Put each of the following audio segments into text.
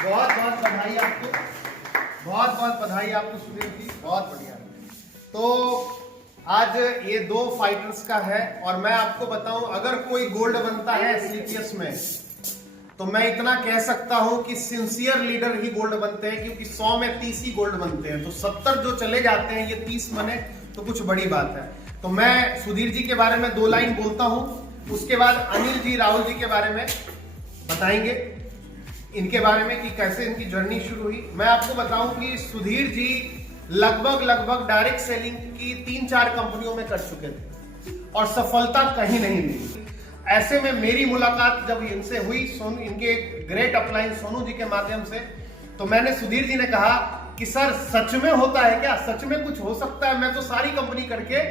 बहुत बहुत बधाई आपको, बहुत बहुत बधाई आपको सुधीर जी, बहुत बढ़िया। तो आज ये दो फाइटर्स का है और मैं आपको बताऊं, अगर कोई गोल्ड बनता है एसलीपीएस में तो मैं इतना कह सकता हूं कि सिंसियर लीडर ही गोल्ड बनते हैं, क्योंकि 100 में 30 ही गोल्ड बनते हैं। तो 70 जो चले जाते हैं, ये 30 बने तो कुछ बड़ी बात है। तो मैं सुधीर जी के बारे में 2 लाइन बोलता हूं, उसके बाद अनिल जी राहुल जी के बारे में बताएंगे, इनके बारे में कि कैसे इनकी जर्नी शुरू हुई। मैं आपको बताऊं कि सुधीर जी लगभग डायरेक्ट सेलिंग की 3-4 कंपनियों में कर चुके थे और सफलता कहीं नहीं मिली। ऐसे में मेरी मुलाकात जब इनसे हुई, इनके ग्रेट अपलाइन सोनू जी के माध्यम से, तो मैंने सुधीर जी ने कहा कि सर सच में होता है क्या, सच में कुछ हो सकता है? मैं तो सारी कंपनी करके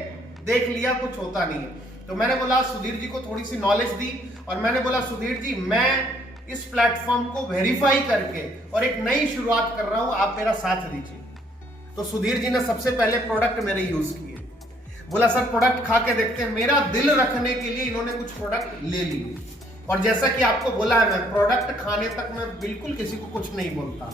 देख लिया, कुछ होता नहीं है। तो मैंने बोला सुधीर जी को थोड़ी सी नॉलेज दी और मैंने बोला सुधीर जी, मैं इस प्लेटफॉर्म को वेरीफाई करके और एक नई शुरुआत कर रहा हूं, आप मेरा साथ दीजिए। तो सुधीर जी ने सबसे पहले प्रोडक्ट मेरे यूज किए। बोला सर प्रोडक्ट खा के देखते हैं। मेरा दिल रखने के लिए इन्होंने कुछ प्रोडक्ट ले लिए और जैसा कि आपको बोला है, मैं प्रोडक्ट खाने तक मैं बिल्कुल किसी को कुछ नहीं बोलता,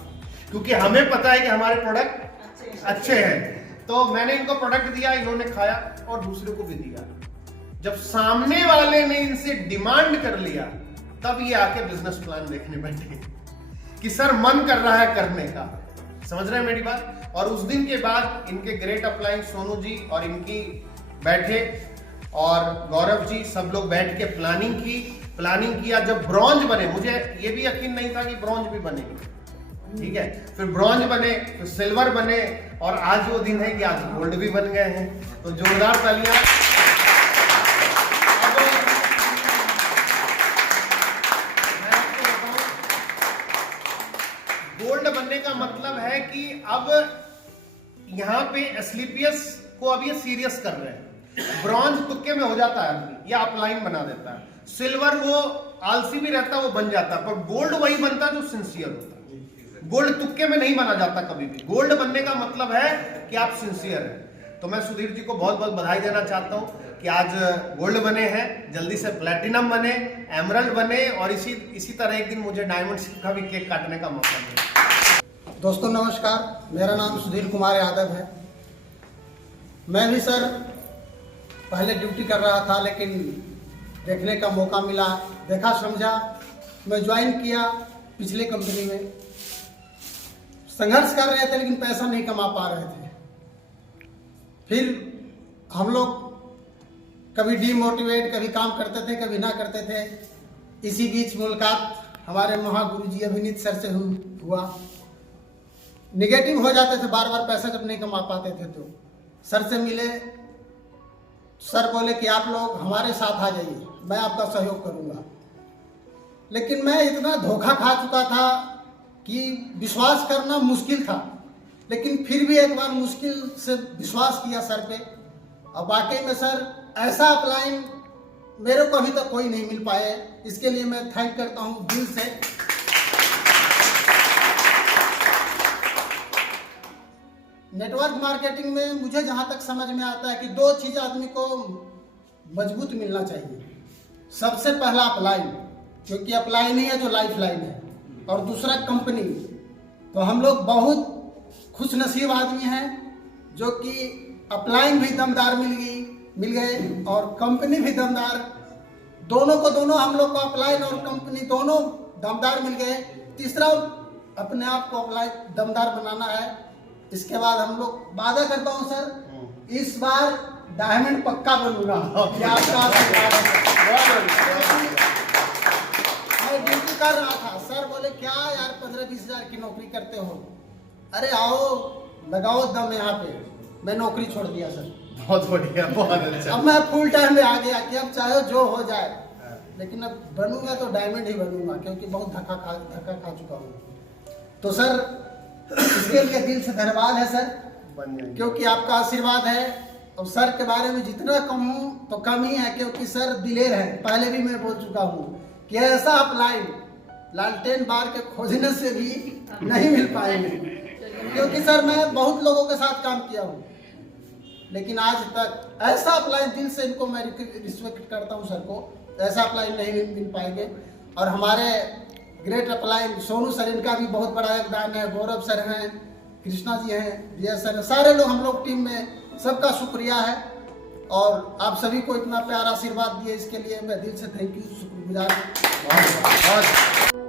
क्योंकि हमें पता है कि हमारे प्रोडक्ट अच्छे हैं। तो मैंने इनको प्रोडक्ट दिया, इन्होंने खाया और दूसरे को भी दिया। जब सामने वाले ने इनसे डिमांड कर लिया, तब ये आके बिजनेस प्लान देखने बैठे कि सर मन कर रहा है करने का। समझ रहे हैं मेरी बात? और उस दिन के बाद इनके ग्रेट अपलाइन सोनू जी और इनकी बैठे और गौरव जी, सब लोग बैठ के प्लानिंग किया। जब ब्रॉन्ज बने, मुझे ये भी यकीन नहीं था कि ब्रॉन्ज भी बनेगी, ठीक है। फिर ब्रॉन्ज बने, फिर सिल्वर बने और आज वो दिन है कि आज गोल्ड भी बन गए हैं। तो जोरदार तालियां। गोल्ड बनने का मतलब है कि अब यहां पे एसलीपीएस को अब ये सीरियस कर रहे हैं। ब्रॉन्ज तुक्के में हो जाता है आदमी, या अपलाइन बना देता है। सिल्वर वो आलसी भी रहता है, वो बन जाता है। पर गोल्ड वही बनता है जो सिंसियर होता है। गोल्ड तुक्के में नहीं बना जाता कभी भी। गोल्ड बनने का मतलब है कि आप सिंसियर हैं। तो मैं सुधीर जी को बहुत बहुत बधाई देना चाहता हूं कि आज गोल्ड बने हैं, जल्दी से प्लेटिनम बने, एमरल्ड बने और इसी तरह एक दिन मुझे डायमंड का भी केक काटने का मौका मिले। दोस्तों नमस्कार, मेरा नाम सुधीर कुमार यादव है। मैं भी सर पहले ड्यूटी कर रहा था, लेकिन देखने का मौका मिला, देखा समझा, मैं ज्वाइन किया पिछले कंपनी में। संघर्ष कर रहे थे लेकिन पैसा नहीं कमा पा रहे थे। फिर हम लोग कभी डीमोटिवेट, कभी काम करते थे, कभी ना करते थे। इसी बीच मुलाकात हमारे महागुरु जी अभिनीत सर से हुआ। निगेटिव हो जाते थे, बार बार पैसा जब नहीं कमा पाते थे तो सर से मिले। सर बोले कि आप लोग हमारे साथ आ जाइए, मैं आपका सहयोग करूंगा। लेकिन मैं इतना धोखा खा चुका था कि विश्वास करना मुश्किल था, लेकिन फिर भी एक बार मुश्किल से विश्वास किया सर पे। और वाकई में सर ऐसा अपलाइन मेरे को अभी तक कोई नहीं मिल पाए। इसके लिए मैं थैंक करता हूँ दिल से। नेटवर्क मार्केटिंग में मुझे जहाँ तक समझ में आता है कि 2 चीज़ आदमी को मजबूत मिलना चाहिए। सबसे पहला अपलाइन, क्योंकि अपलाइन ही है जो लाइफ लाइन है, और दूसरा कंपनी। तो हम लोग बहुत खुश नसीब आदमी हैं जो कि अपलाइन भी दमदार मिल गए और कंपनी भी दमदार। दोनों हम लोग को अपलाइन और कंपनी दोनों दमदार मिल गए। तीसरा अपने आप को अपलाइन दमदार बनाना है। इसके बाद हम लोग वादा करता हूं सर, इस बार डायमंड पक्का बनूंगा। मैं ड्यूटी कर रहा था, सर बोले क्या यार 15-20 हजार की नौकरी करते हो, अरे आओ लगाओ दम यहाँ पे। मैं नौकरी छोड़ दिया सर। बहुत बढ़िया, बहुत अच्छा। अब मैं फुल टाइम में आ गया कि अब चाहे जो हो जाए, लेकिन अब बनूंगा तो डायमंड ही बनूंगा, क्योंकि बहुत धक्का खा चुका हूँ। तो सर इसके लिए दिल से धन्यवाद है सर, क्योंकि आपका आशीर्वाद है। और सर के बारे में जितना कम हूँ तो कम ही है, क्योंकि सर दिलेर है। पहले भी मैं बोल चुका हूँ कि ऐसा अपलाइन लालटेन बार के खोजने से भी नहीं मिल पाएंगे, क्योंकि सर मैं बहुत लोगों के साथ काम किया हूँ, लेकिन आज तक ऐसा अपलाइन, दिल से इनको मैं रिस्पेक्ट करता हूँ सर को, ऐसा अपलाइन नहीं मिल पाएंगे। और हमारे ग्रेट अप्लाई, सोनू सर इनका भी बहुत बड़ा योगदान है, गौरव सर हैं, कृष्णा जी हैं, जय सर हैं, सारे लोग हम लोग टीम में, सबका शुक्रिया है। और आप सभी को इतना प्यारा आशीर्वाद दिए इसके लिए मैं दिल से थैंक यू, शुक्रगुजार हूँ। बहुत